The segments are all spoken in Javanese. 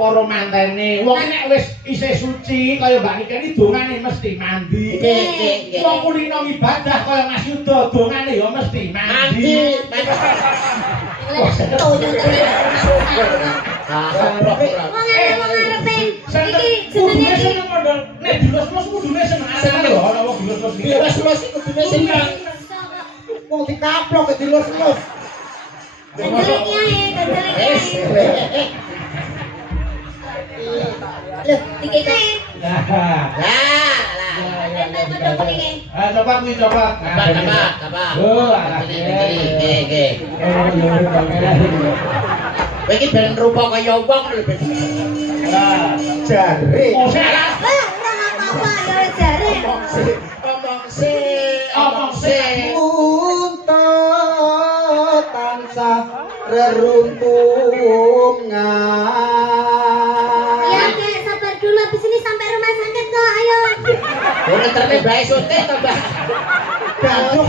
para mantene. Wong nek wis isih suci kaya Mbak Nika iki dongane mesti mandi. Nggih. Wong kulino ibadah kaya Mas Yuda dongane ya mesti mandi. Iki jenenge nek dilus-lus kudune seneng lho ana wong dilus-lus iki. Dilus-lus iku kudune seneng. Wong dikaplok dilus-lus. Loh, iki kan. Coba kuwi coba. Coba. Oh, nggih. Kowe iki ben rupa kaya wong lho ben. Jare. Omong sih. Untuk tansah reruntungan. Ya, Kak, sabar dulu habis ini sampai rumah sakit kok. Ayo. Ngeterne bae suntik to, Mbak. Gandung.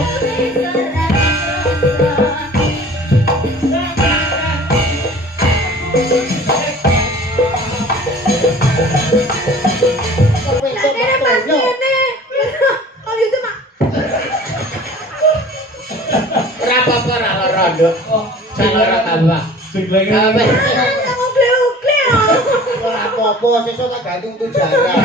Apa-apa ora lara, Nduk. Ora tambah. Jenglenge. Ora apa-apa, sesuk tak gantung tu jarak.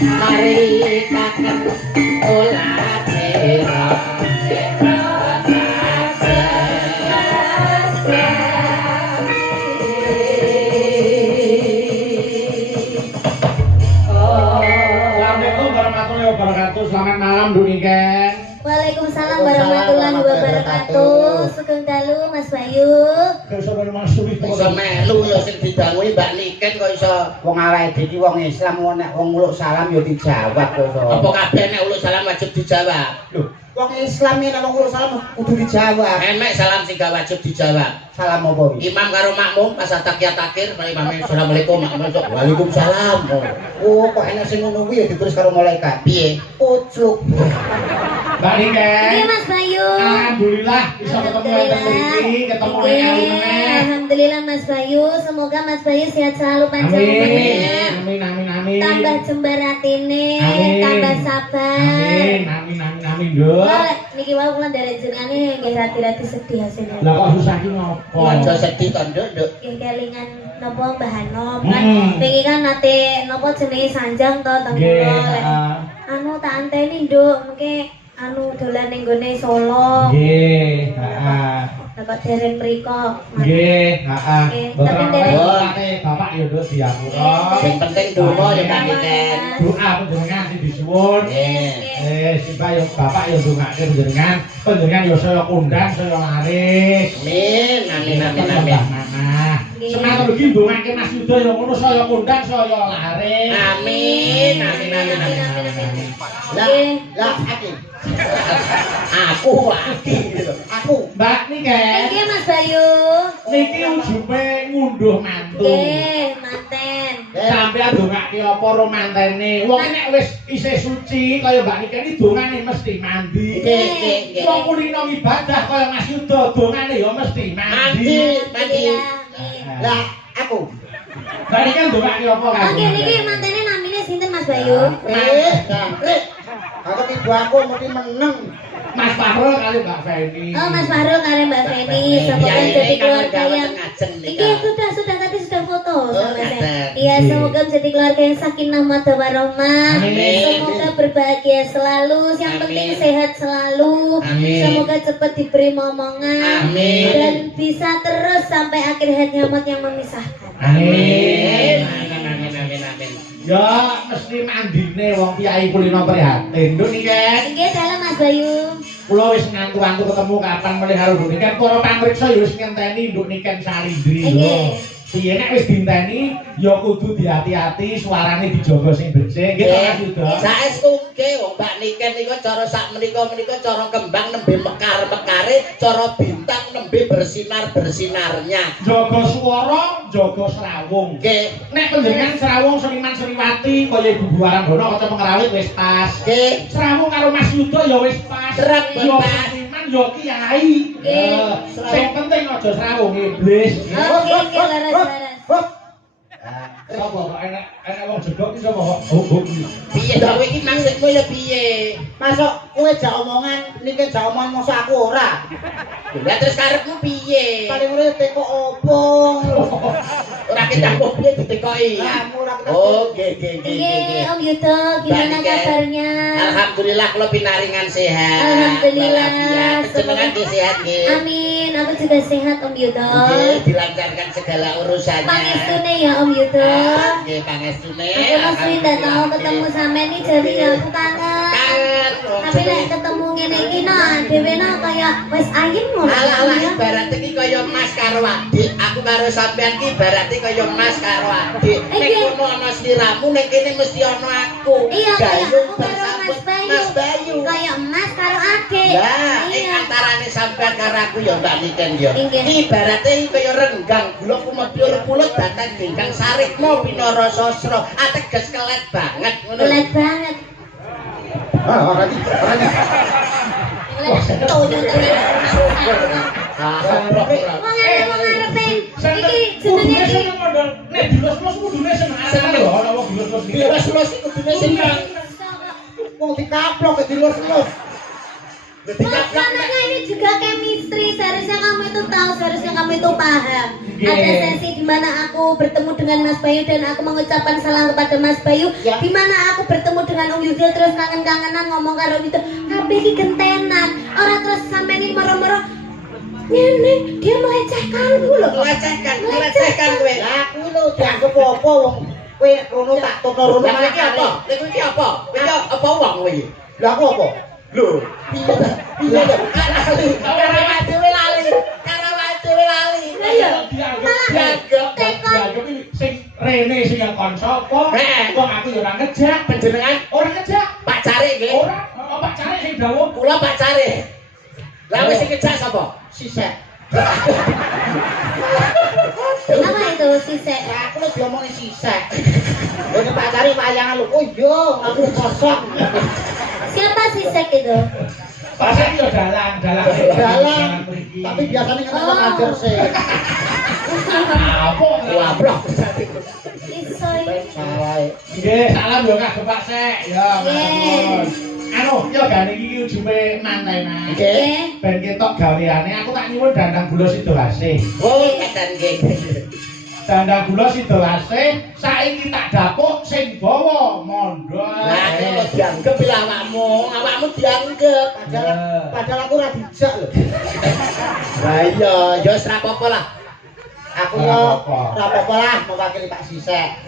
Mari kakek olah cerah. Assalamualaikum warahmatullahi wabarakatuh. Selamat malam Bu Niken. Waalaikumsalam warahmatullahi wabarakatuh. Sugeng dalu Mas Bayu. Iso masuk iki. Iso melu ya sing didanguhi Mbak Niken kok iso wong awake dhewe iki wong Islam nek wong muluk salam ya dijawab kok iso. Apa kabeh nek uluk salam wajib dijawab? Lho, wong Islam nek wong uluk salam kudu dijawab. Enek salam sing gak wajib dijawab. Salam apa iki? Imam karo makmum pas takiyat akhir mari imam assalamualaikum makmum waalaikumsalam. Oh, kok enek sing ngono kuwi ya ditulis karo malaikat. Piye? Ucluk. Mbak Niken. Iya Mas Bayu. Alhamdulillah bisa ketemu lagi, ketemu lagi. Alhamdulillah Mas Bayu, semoga Mas Bayu sehat selalu panjang umurnya. Amin. Tambah jembar atine, tambah sabar. Amin, Nduk. Wah, niki wae kula nderek jenengane nggih rati-rati sedih hasilnya. Lah kok susah ki ngopo? Aja sedih to, Nduk. Nggih kelingan napa Mbah Hanop kan wingi kan nate napa jenenge sanjang to teng kula. Anu tak anteni Nduk, mengke anu dolan ning gone Solo. Nggih, heeh. Kok dereng mriko. Nggih, heeh. Bapak ya Nduk diapura. Sing penting donga ya Mbak Niken. Doa panjenengan sing disuwun. Sibah ya Bapak ya ndongake panjenengan ya saya kondang, saya laris. Amin. Semangat iki ndongake Mas Yuda ya ngono saya kondang, saya laris. Amin. Lah aku Mbak Niken. Nggih Mas Bayu. Niki ujupe ngunduh mantu. Nggih, manten. Sampeyan ndongake apa ro mantene. Wong nek wis isih suci kaya Mbak Niken iki dongane mesti mandi. Nggih. Wong kulino ibadah kaya Mas Yuda dongane ya mesti mandi. Lah aku. Mbak Niken ndongake apa kan? Oke, niki mantene namine sinten Mas Bayu? Aku ibu aku mesti meneng. Mas Fahrul kali Mbak Feni. Oh, Mas Fahrul kali Mbak Feni. Semoga jadi keluarga yang. Ini sudah tadi sudah foto sama saya. Iya, semoga menjadi keluarga yang sakinah mawaddah warahmah. Semoga berbahagia selalu, yang penting sehat selalu. Semoga cepat diberi momongan dan bisa terus sampai akhir hayat nyamat yang memisahkan. Amin. Amin. Ya mesti mandine wong kiai kulino prihatin. Nduk niki. Nggih, dalam Mas Bayu. Kula wis ngantu-antu ketemu kapan meneh karo Nduk Niken. Para pamriksa ya wis ngenteni Nduk Niken Salindri lho. Piye nek wis dinteni ya kudu diati-ati, suarane dijaga sing bersih. Nggih to Mas Yuda. Saestu nggih wong Mbak Niken niku cara sak menika cara kembang nembe mekar-mekare, cara bintang nembe bersinar-bersinarnya. Jaga swara, jaga srawung. Nggih. Nek panjenengan srawung Seniman Sriwati kaya Ibu Waranggono kaca Pengrawit wis pas. Nggih. Srawung karo Mas Yuda ya wis pas. Trep Yo pas. Seniman yo kiai. Sing penting aja srawung iblis. Oke, laras. Sapa kok enak wong jedok iki sapa kok? Oh. Piye to kowe iki maksudmu ya piye? Masuk kowe jak omongan niki jak omongan mosok aku ora. Lah terus karepmu piye? Paling ora teko opo. Ora ketah kok piye ditekoki. Lah ora ketemu. Oh, nggih. Nggih, Om Yuda, gimana kabarnya? Alhamdulillah kula pinaringan sehat. Alhamdulillah. Jenengan nggih sehat nggih. Amin, aku juga sehat Om Yuda. Nggih, dilancarkan segala urusannya. Pangestune ya Om Yuda. Nggih, pangestune. Aku mesti ndak tahu ketemu sampe nih jadi aku kangen. Kangen. Tapi lek ketemu ngene iki nah, dhewe nah kaya wis ayem ngono. Alah ibarat iki kaya Mas karo adik. Aku karo sampean iki ibarat kaya Mas karo adik. Nek kono ana sliramu nek kene mesti ana aku. Iya, kaya aku karo Mas Bayu. Kaya Mas karo adik. Lah, ing antarane sampean karo aku ya Mbak Niken ya. Inggih. Ibarate kaya renggang gula kumepur pulut batang genggang sarikmu pinara sastra. Ateges kelet banget ngono. Kelet banget. Ora iki. Kelet toyo tenan. Wong ngarepe iki jenenge iki. Nek dilus-lus kudune seneng lho ana wong dilus-lus iki. Dilus-lus iki kudune seneng. Wong dikaplok dilus-lus. Karena ini juga chemistry, seharusnya kamu itu tahu, seharusnya kamu itu paham. Ada sesi di mana aku bertemu dengan Mas Bayu dan aku mengucapkan salam kepada Mas Bayu. Di mana aku bertemu dengan Om Yuda terus kangen-kangenan ngomong karo Om Yuda. Tapi iki gentenan, orang terus sampai ini moro-moro. Nenek, dia melecehkanku loh. Melecehkan kowe. Lah kuwi lho dianggep apa wong kowe rono tak tono rono Lah iki apa? Lha iki apa? Iki apa wong kowe iki? Lah aku apa? Lho, piye to? Karawan dhewe lali. Iya. Dianggep sing rene sing kanca apa? Kok aku ya ora ngejak. Panjenengan Ora ngejak. Pak Cari nggih. Ora, Pak Cari sing dawuh. Kula Pak Cari. Lah wis sing ngejak sapa? Sisek. Apa itu sisek? Lah aku lho diomongin sisek. Ini Pak Cari wayangan lho. Oh iya, aku kosong. Siapa sisek itu? Pasane yo dalang. Tapi biasanya kan ada ngajar sih. Apa? Wabrok. Isoy. Salah. Nggih, salam yo kagem Pak Sek. Ya, Nggih. anu, yo gane iki ujume mantai Mas. Nggih. Ben ketok gaweane aku tak nyuwun dandang gula Sidoasih. Oh, ngeten nggih. Dandang gula Sidoasih saiki tak dapuk sing bawa mondo. Lah kok dianggep lho awakmu dianggep. Padahal aku ora dijak lho. Lah iya, ya wis ra apa-apa lah. Aku yo ora apa-apa lah mewakili Pak Sisek.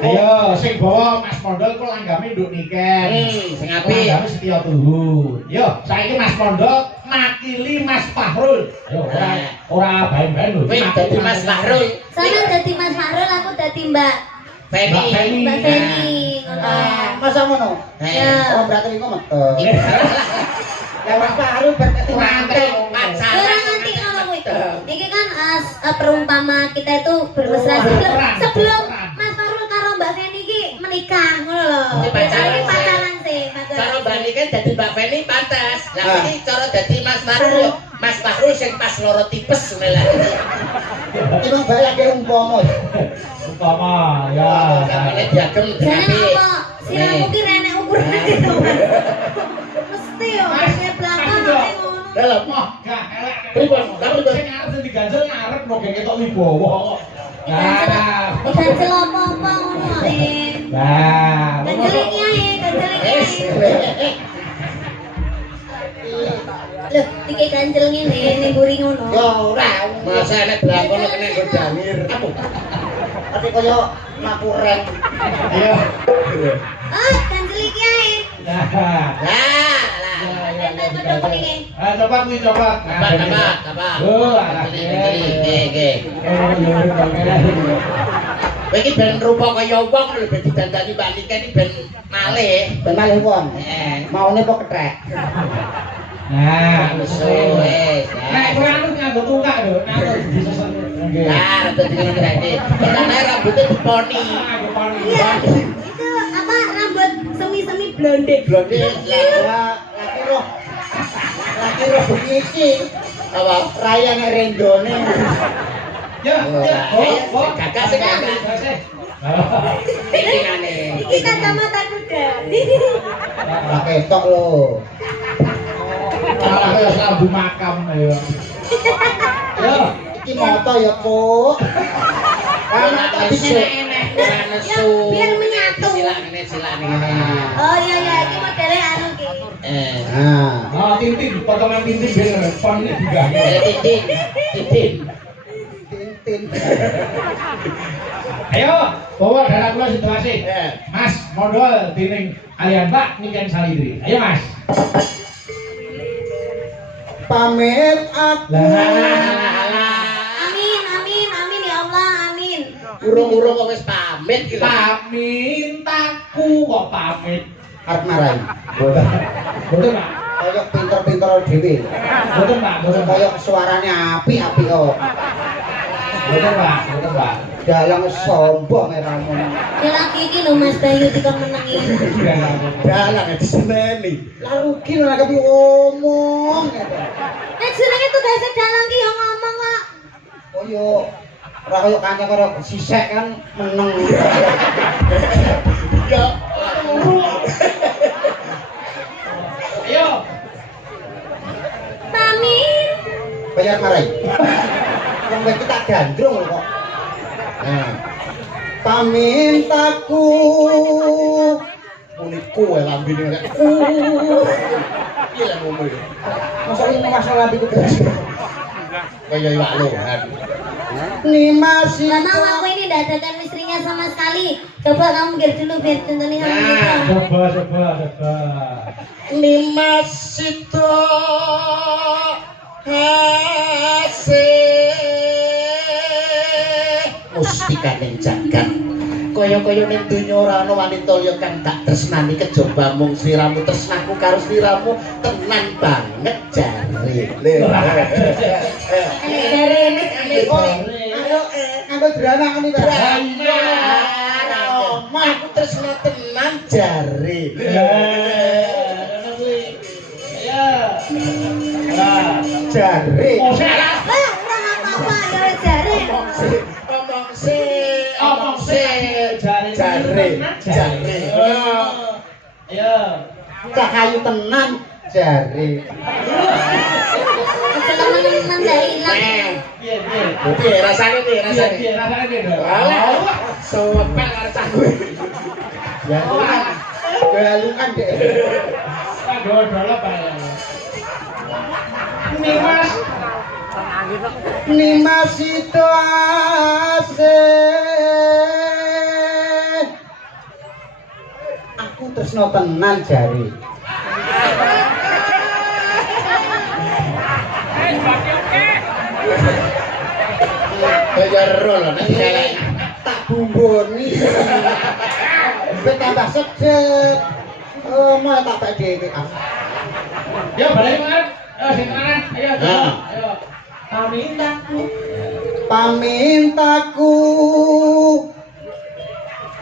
Ayo sing bawa Mas Mondol ku langgame Nduk Niken. Sing apik. Langgame Setya Tuhu. Yo, saiki Mas Mondol makili Mas Fahrul. Yo, ora bae-bae lho. Kowe dadi Mas Fahrul. Sama dadi Mas Farul, aku dadi Mbak Feni. Mbak Feni. Masa ngono? Ya. Oh berarti engko metu. Ya Mas Fahrul berkati mantel. Orang nanti kalau itu, ini kan perumpama kita itu bermesra sebelum Mas Farul karo Mbak Feni ki menikah, ngono lho. Ini pacaran sih, Cara Mbak Niken dadi Mbak Feni pantas. Lah iki cara dadi Mas Fahrul. Mas Fahrul sing pas loro tipes ngene lah. Itu bayake umpama. Umpama ya. Sampeyan diagem Jane apa? Siramu ki renek ukurane gitu. Mesti yo, kene belakang ngono. Dalam Mah, gak elek. Pripun? Pripun? Sing arep diganjel ngarep kok ketok wibawa kok. Ganjel apa-apa ngono ae. Nah, Ganjel kiai, ganjel kiai. Loh, iki ganjel ngene ning mburi ngono. Ya ora, masa enek blakon kene nggo dangir. Tapi kaya makuren. iya. Ah, ganjel kiai. Nah, coba nih coba. Apa? Oh, Nggih. Kowe iki ben rupa kaya wong lho ben didandani Mbak Nika iki ben malih. Ben malih wong. Maune kok kethek. Nah, wis. Nek kowe anu nganggo tungkak lho, nganggo disesen. Nggih. Nah, rada dingin-dingin. Karena rambutnya diponi. Iya, itu apa rambut semi-semi blonde. Blonde lah, laki roh iki. Apa? Raya nek rendone. Ya, oh, Kakak sing kakak. Iki ngene. Iki kacamata kuda. Ora ketok lho. malah kaya lambu makam ya. Ya, Iki moto ya, Puk. Ana tak enek-enek. Ora nesu. Biar menyatu. Silak ngene. Oh iya iya, iki modele anu ki. oh tintin, potongan tintin biar pon ini digawe. Tintin. Ayo, bawa dalam kula situasi. Mas, modal dening kalian Pak Niken Salidri. Ayo Mas. Pamit aku. Amin ya Allah, amin. Urung-urung kok wis pamit iki lho. Pamintaku kok pamit. Arep marahi. Betul Pak. Kaya pinter-pinter dhewe. Betul Pak, betul Pak. Kaya suarane apik-apik kok. Betul Pak, betul Pak. Dalang sombong eramu. Ya lagi iki lho Mas Bayu dikon menengi. Dalang diseneni. Lah rugi ora kepi omong. Nek jenenge tugase dalang ki yo ngomong kok. Kaya ora kaya kanca karo sisek kan meneng. Ya. Ayo. Pamit. Bayar marai. Wong kowe kita gandrung lho kok. Nah. Pamintaku uniku wae lambene nek. Piye lah ngono ya. Masa ini masalah iku terus. Kaya iwak lohan. Nimasi. Gak mau aku ini tidak ada chemistry-nya sama sekali. Coba kamu biar dulu biar contohnya kamu gitu. Coba. Nimasito hase mustika ning jagat kaya-kaya ning donya ora ana wanita liya kang tak tresnani kejaba mung sliramu tresnaku karo sliramu tenan banget jare ayo drama ngene ta aku tresna tenan jare jare omong se jare Ayo. cahayu tenan jare Teman-teman dah hilang. piye rasane piye rasane Iya, rasanya beda. alah sopek karo cah kowe ya galungan dek Dodol apa ya? Nimas. Nimasito ase aku tresno tenan jare kaya rol nek tak bumboni ben tambah sedet mau tak pak dhewe Ya balik banget. Ayo sing kanan. Ayo. Nah. Ayo. Pamintaku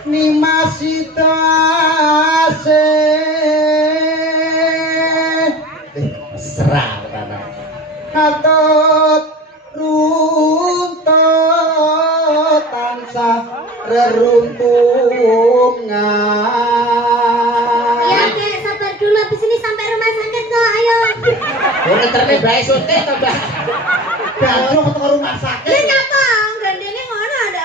nimasita ase serah ana katut runtut tansah reruntungan Ya Kek, sabar dulu habis ini sampai rumah sakit kok. Ayo. ora terne bae suntik to, Mbak. Gandrung ke rumah sakit. Ya nyapa? Gandengnya ngono ada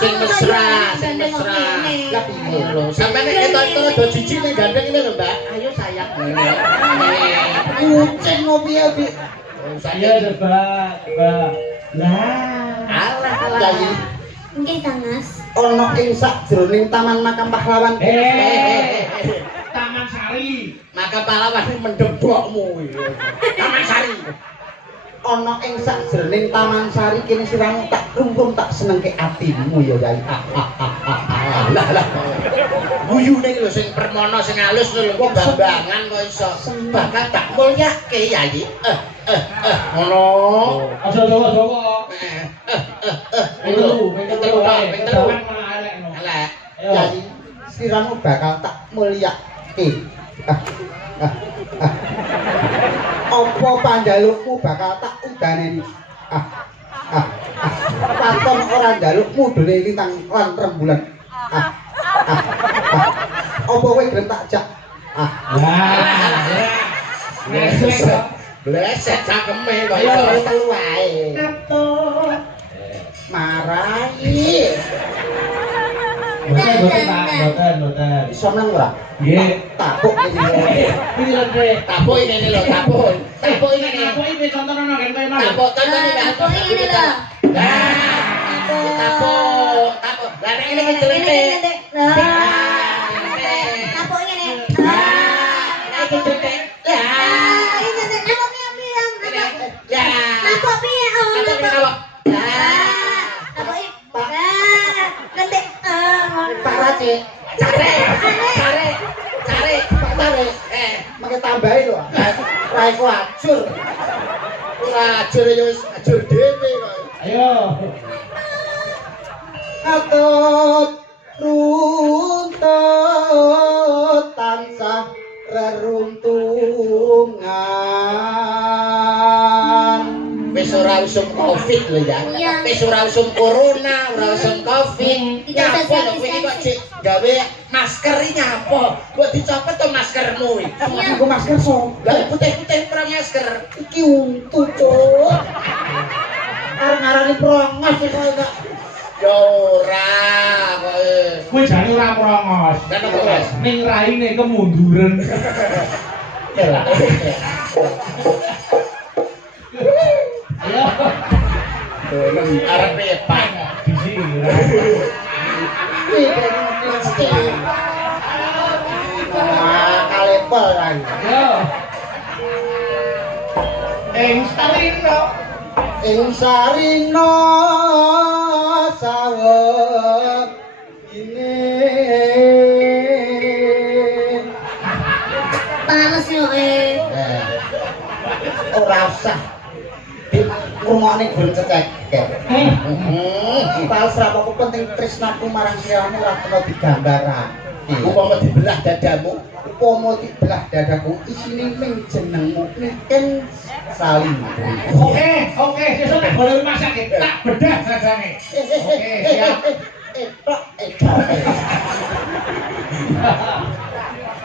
Sing mesra, sing mesra. Lah piye lho? Sampeyan nek ketok do jiji ning gandeng ini lho, Mbak. Ayo sayang. Kucing ngopi ya, Dik. Iya, coba. Lah. Alah. Nggih, Tangas. Ono ing sakjroning Taman Makam Pahlawan. Taman Sari. Makam Pahlawan mendebokmu. Taman Sari. Ono ing sakjroning Taman Sari kene siramu tak rumpun tak senengke atimu ya, Yai. Lah. Guyune iki lho sing permono sing halus lho bambangan kok iso. Bakal tak mulyake, Yai. Ngono. Aja dawa-dawa. Yai, siramu bakal tak mulyake. Apa panjalukmu bakal tak udaneni? Paton ora njalukmu dene lintang lan rembulan. Apa kowe gelem tak jak? Bleset cakeme kok iso telu wae. Katut. Marai. Boten. Iso meneng ora? Nggih. Tapuk iki. Iki lho, Dre. Tapuk ini lho, tapuk. Tapuk ini. Tapuk iki contohno kan kowe mau. Tapuk contohne Mbak. Tapuk ini lho. Tapuk. Lah nek ini kecelete. Tapuk ini. Nek kecelete. Tapuk piye? Pak Raci. Cari. Mangke tambahi lho. Raiku ajur. Ora ajur ya wis ajur dhewe kok. Ayo. Katut runtut tansah reruntungan. Wis ora usum Covid lho ya. Wis ora usum corona, ora usum Covid. Nyapa lho kowe iki kok cek gawe masker iki nyapa? Kok dicopot to maskermu iki? Aku masker so. Lah putih-putih pra masker. Iki untu, Cuk. Arep-arep prongos iki kok. Ya ora kowe. Kowe jane ora prongos. Kan apa, Mas? Ning raine kemunduran. Lah. Ayo. Arep piye, Pak? Biji. Kalepel kan. Yo. Ing sarina sawet ini Panas yo ora usah ngrungokne gur cecek. Pas rapopo penting tresnaku marang siramu ora kena digambarake. Upama dibelah dadamu, upama dibelah dadaku isine ming jenengmu Niken Salim. Oke, sesuk tak boleh masak tak bedah dadane. Oke, siap.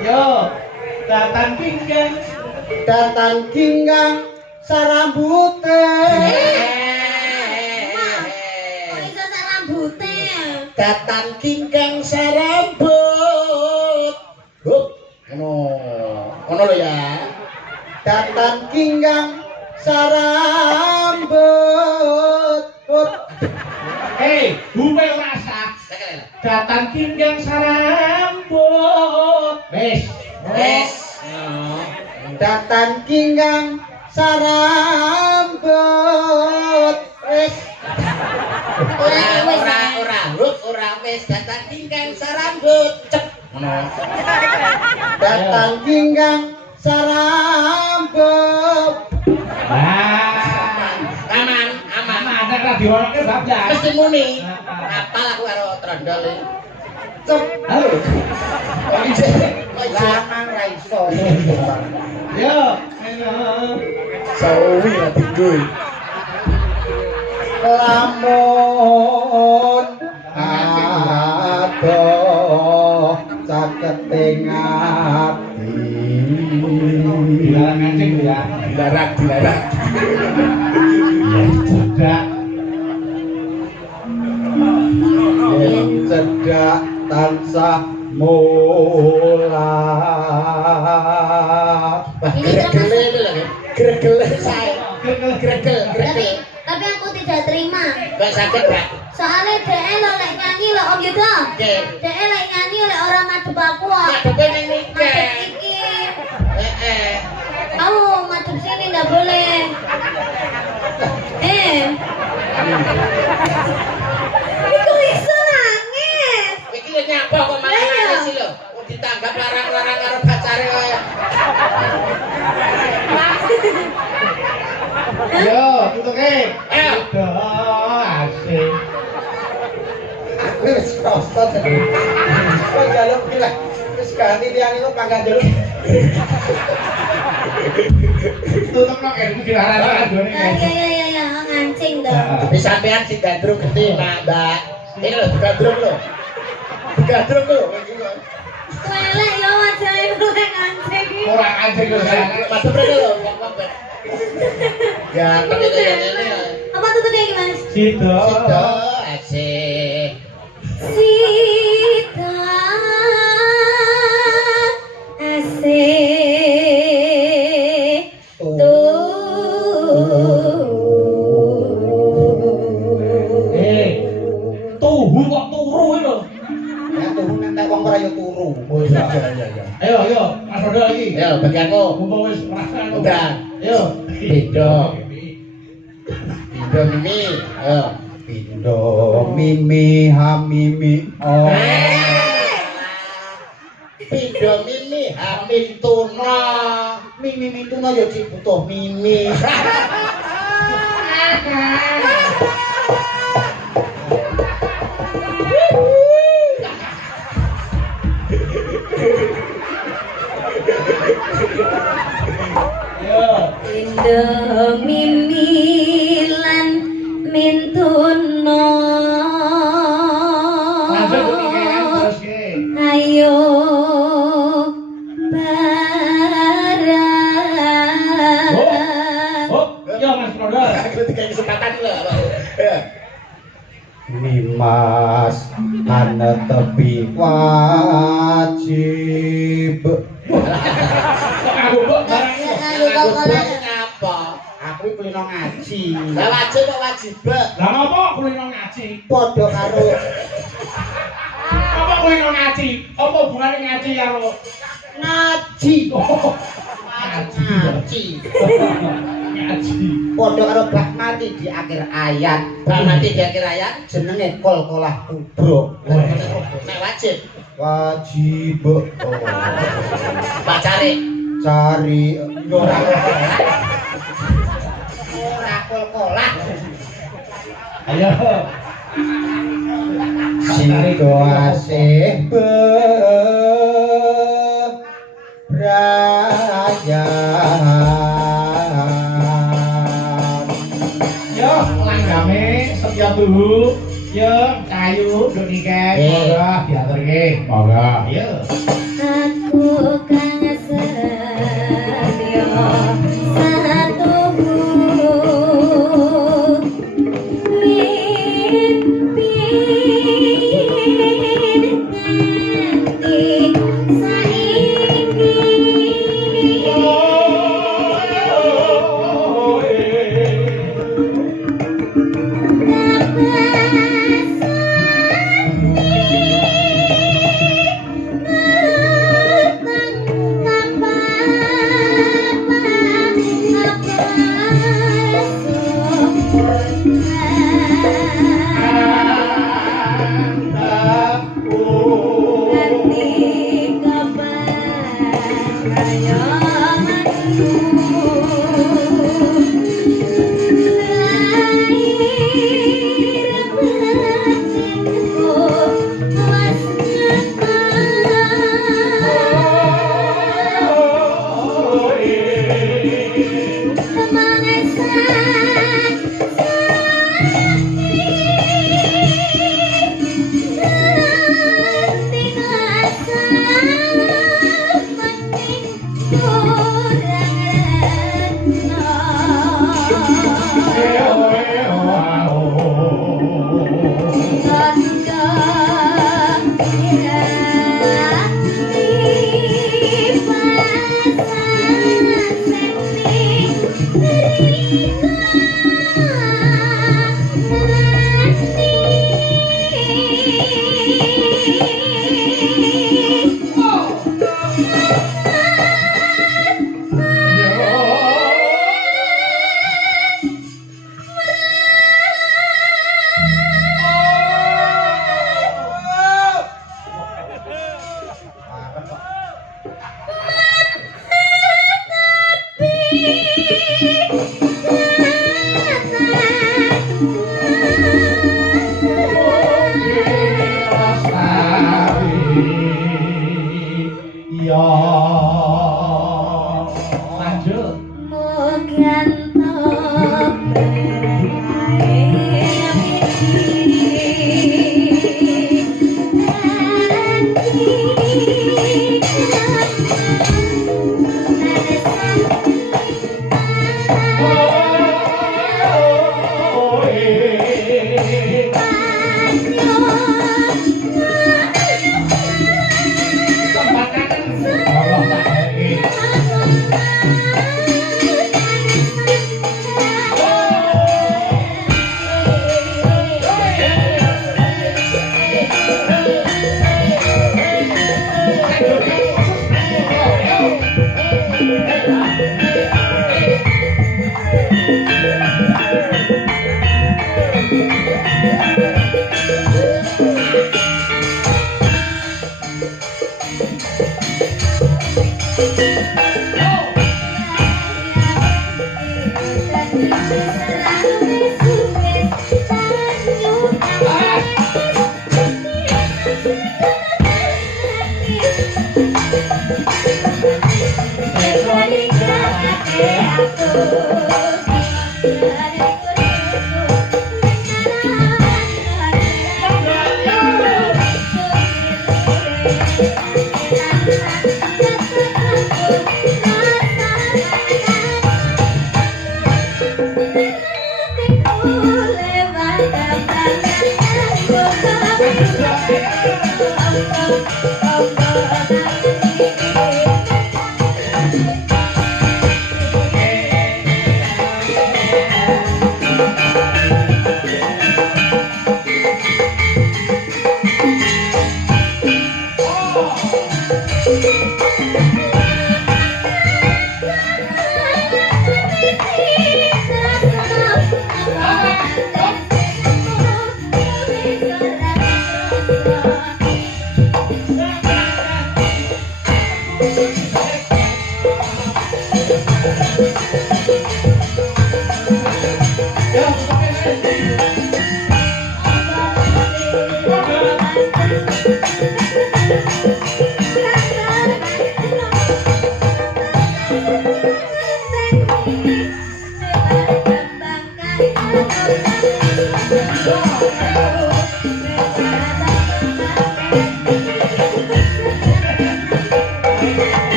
Yo, datan pinggang sarambute. Iso sak rambute. Datan pinggang sarambut. Ngono lho ya. Datan pinggang sarambut. Bume rasa. Datan pinggang sarambut. Wes. Datan pinggang sarambut. Wes. Ora wes datan pinggang sarambut. Cep. Ngono. Datan pinggang sarambut. Aman. Ada radioke bablas. Mesti muni. Apal aku karo trondol iki. Cep. Halo. Lamang ra iso. Yo, Sawi ra tingguy. Lamun adoh caketing ati. dilarang ngaceng ya. Dilarang. Ya, sudah. tansah mulat. Gregele itu lho. Gregele saya. Gregel. Tapi aku tidak terima. Mbak sakit, Mbak. Soalnya DE lo lek nyanyi lo Om Yudo. Nggih. DE lek nyanyi oleh orang madep aku kok. Madepe ning niki. Madep iki. Heeh. Kamu madep sini nggak boleh. Iku iso nangis. Iki lho nyapa kok malah nangis sih lho. Kok ditanggap larang-larang karo pacare kaya. Yo, tutuke. Ayo. Asik. Aku wis prostot. Kok jaluk bilang wis ganti liyane kok pangkat jaluk. Tutup nang ilmu dilarang jone. Ya, ngancing dong. Tapi sampean sing gandrung gede, Mbak. Ini lho gandrung lho. Gandrung lho. Welek yo wajahe mulai ngancing. Ora anjing yo saya. Madep rene lho, kok. Ya, tapi ini. Apa tutupnya gimana? Sido. Sido asik. Sita asik Tuhu kok turu lho. Ya turu nek wong ora yo turu. Oh iya. Ayo, Mas Rodo iki. Ya, bagianku. Mumpung wis merasa. Udah. Ayo. Pindo. Pindo mimi. Ayo. Pindo mimi hamimi oh. Pindo mimi hamil tuna. Mimi tuna yo butuh mimi. Indo mimilan mintuno ayo barang Yo Mas Rodo. Aku dikasih kesempatan lho. Ya. Nimas ana tepi wajib. Aku kok barangnya. Ngapa? Aku kulino ngaji. Lah wajib kok wajib. Lah ngopo kulino ngaji? Padha karo Apa kulino ngaji? Apa hubungane ngaji karo ngaji. ngaji? Ngaji. Padha karo bak mati di akhir ayat. Bak mati di akhir ayat Jenenge kol-kolah kubro. nek wajib. Wajib. Pak cari. Cari ora kol-kolah. Ayo. Sido asih Yo, langgame setia tuhu. Yo, kayu nduk niken. Monggo diaturke. Monggo. Yo. aku kang setya satu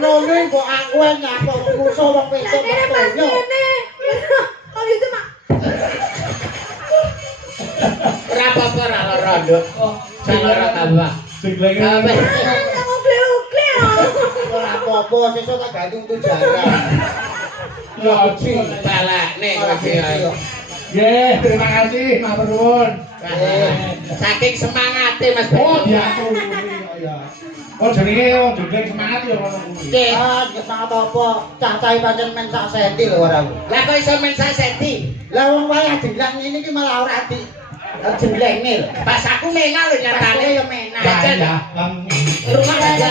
Nolnya kok aku yang nyapa musuh wong wedok motornya. Oh itu mak. Apa-apa ora lara, Nduk. Salara tambah. Jenglenge. Kamu gle-gle. Ora apa-apa, sesuk tak gantung tuh jarang. Ya oji. Balak nek kowe ayo. Nggih, terima kasih, matur nuwun. Saking semangate Mas Oh, Bayu. diaturi ya. Oh, jenenge wong jeneng semangat ya ngono kuwi. Nggih. Ah, semangat apa? Cah-cah pancen men sak senti lho ora. Lah kok iso men sak senti? Lah wong wayah dilang ngene iki malah ora di jenglenge lho. Pas aku mengal lho nyatane. Ya menak. Ya, ya. Rumah aja.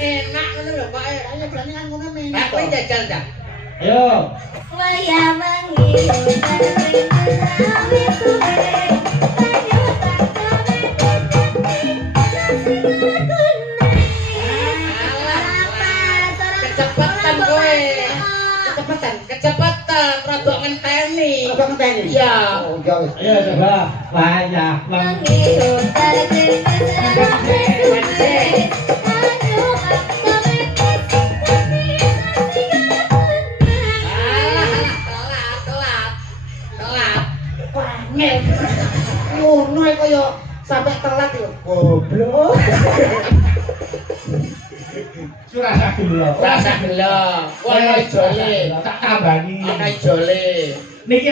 Enak ngono lho kok. Ayo berani kan ngomong menak. Lah kowe jajal dah. Ayo. Waya mengilu Kecepatan kowe. Kecepatan rada ngenteni. Rada ngenteni? Iya. Oh, ya wis. Ayo coba. Wayah leng. Ngono kaya sampe telat lho. Goblok. Surasa gelo. Rasa gelo. Wong jole. Tak tambani. Ana jole. Niki